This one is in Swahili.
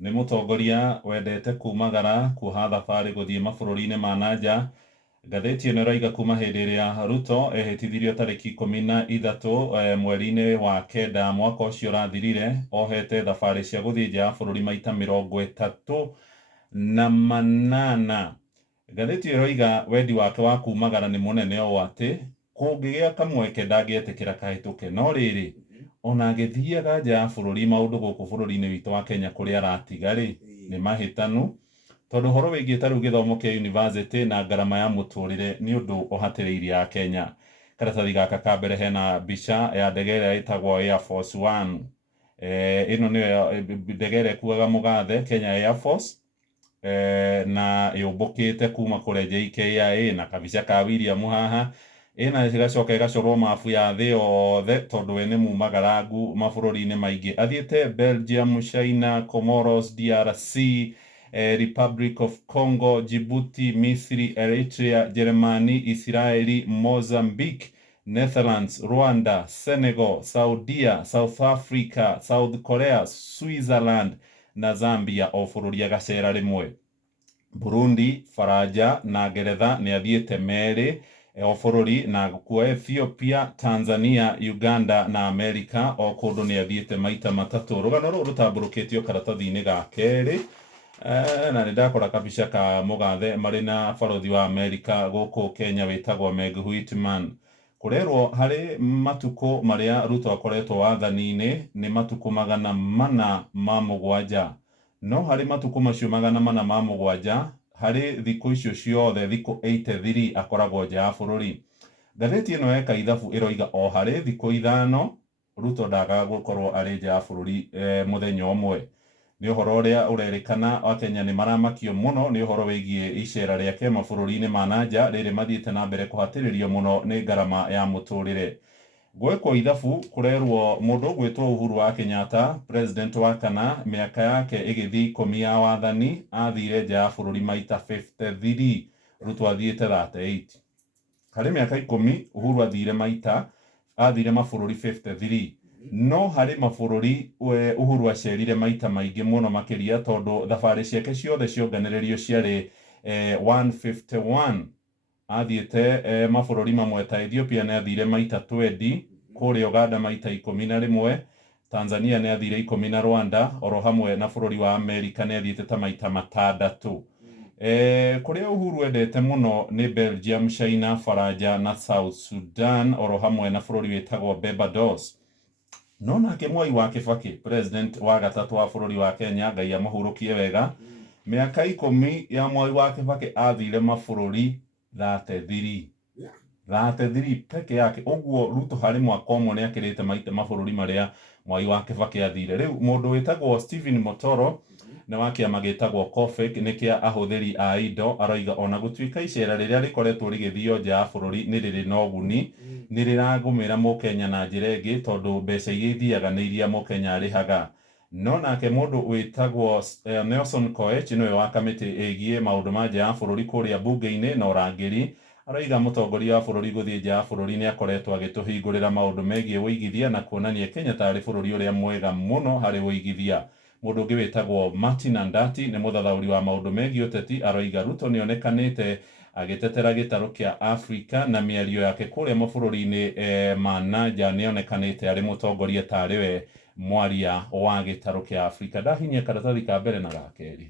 nĩ mũtongoria wendete kumagara kuoha thabarĩ gũthiĩ mabũrũri-inĩ ma nanja. Ngathĩti ĩno ĩroiga kuma hĩndĩ ĩrĩa Ruto ehĩtithirio tarĩki 13 mweri-inĩ wa kenda mwaka ũcio ũrathirire, ohete thabarĩ cia gũthiĩ nja ya bũrũri maita 38. Ngathĩti ĩyo ĩroiga wendi wake wa kumagara nĩ mũnene ũũ atĩ kũngĩgĩa kamweke ndangĩetĩkĩra kahĩtũke, no rĩrĩ ona agĩthiaga nja ya bũrũri maũndũ gũkũ bũrũri-inĩ witũ wa Kenya kũrĩa aratiga rĩ nĩ mahĩtanu, tondũ ũhoro wĩgiĩ ta rĩu gĩthomo kĩa university na ngarama ya mũtũrĩre nĩ ũndũ ũhatĩrĩirie Akenya. Karatathi gaka ka mbere hena mbica ya ndege ĩrĩa ĩtagwo Air Force One. Ĩno nĩyo ndege ĩrĩa ĩkuaga mũgathe Kenya Air Force, na yũmbũkĩte kuma kũrĩa JKIA na kabica ka William haha. Ĩna ĩgacoka ĩgacorwo mabu ya thĩ yothe tondũ we nĩ mumagarangu mabũrũri-inĩ maingĩ. Athiĩte Belgium, China, Comoros, DRC, Republic of Congo, Djibouti, Misri, Eritrea, Germany, Israeli, Mozambique, Netherlands, Rwanda, Senegal, Saudia, South Africa, South Korea, Switzerland na Zambia o bũrũri agacera rĩmwe. Burundi, Faranja na Ngeretha nĩ athiĩte merĩ o bũrũri, na kuo Ethiopia, Tanzania, Uganda na America o kũndũ nĩ athiĩte maita matatũ. Rũgano rũrũ rũtambũrũkĩtio karatathi-inĩ ga kerĩ, na nĩ ndakora kabica ka mũgathe marĩ na barothi wa America gũkũ Kenya wĩtagwo Meg Whitman. Kũrerwo harĩ matukũ marĩa Ruto akoretwo wathani-inĩ nĩ matukũ 407, no harĩ matukũ macio 407 harĩ thikũ icio ciothe thikũ 83 akoragwo nja ya bũrũri. Ngathĩti ĩno yeka ithabu ĩroiga o harĩ thikũ 5 Ruto ndagaga gũkorwo arĩ nja ya bũrũri mũthenya ũmwe. Nĩ ũhoro ũrĩa ũrerĩkana Akenya nĩ maramakio mũno nĩ ũhoro wĩgiĩ icera rĩake mabũrũri-inĩ ma nanja rĩrĩ mathiĩte na mbere kũhatĩrĩrio mũno nĩ ngarama ya mũtũrĩre. Gwekwo ithabu kũrerwo mũndũ ũgwĩtwo Uhuru wa Kenyatta, president wa kana, mĩaka yake ĩgĩthiĩ 10 ya wathani, athire nja ya bũrũri maita 53, Ruto athiĩte 38. Harĩ mĩaka 10 Uhuru athire mabũrũri 53, no harĩ mabũrũri Uhuru acerire maita maingĩ mũno makĩria tondũ thabarĩ ciake ciothe cionganĩrĩrio ciarĩ 151. Athiĩte mabũrũri mamwe ta Ethiopia nĩ athire maita 20, kũrĩa Uganda maita 11, Tanzania nĩ athire 10 na Rwanda, oro hamwe na bũrũri wa America nĩ athiĩte ta maita 6. Kũrĩa Uhuru endete mũno nĩ Belgium, China, Faranja na South Sudan, oro hamwe na bũrũri wĩtagwo Barbados. No nake Mwai wa Kibaki, president wa gatatũ wa bũrũri wa Kenya, Ngai amũhurũkie wega, mĩaka 10 ya Mwai wa Kibaki athire mabũrũri 33 peke yake. Ũguo Ruto harĩ mwaka ũmwe nĩ akĩrĩte maita mabũrũri marĩa Mwai wa Kibaki athire. Rĩu mũndũ wĩtagwo Stephen Motoro na wa kĩama gĩtagwo COFEK nĩ kĩa ahũthĩri a indo aroiga ona gũtuĩka icera rĩrĩa rĩkoretwo rĩgĩthio nja ya bũrũri nĩ rĩrĩ na ũguni, nĩ rĩragũmĩra mũkenya na njĩra ĩngĩ tondũ mbeca iria ithiaga nĩ iria mũkenya arĩhaga. No nake mũndũ wĩtagwo Nelson Koech nĩwe wa kamĩtĩ ĩgiĩ maũndũ ma nja ya bũrũri kũrĩa bunge-inĩ na ũrangĩri, aroiga mũtongoria wa bũrũri gũthiĩ nja ya bũrũri nĩ akoretwo agĩtũhingũrĩra maũndũ megiĩ ũigithia na kuonania Kenya tarĩ bũrũri ũrĩa mwega mũno harĩ ũigithia. Mũndũ ũngĩ wĩtagwo Martin Andati nĩ mũthathaũri wa maũndũ megiĩ ũteti, aroiga Ruto nĩ onekanĩte agĩtetera gĩtarũ kĩa Afrika na mĩario yake kũrĩa mabũrũri-inĩ ma nanja nĩ onekanĩte arĩ mũtongoria tarĩ we mwaria wa gĩtarũ kĩa Afrika. Ndahinyia karatathi ka mbere na ga kerĩ.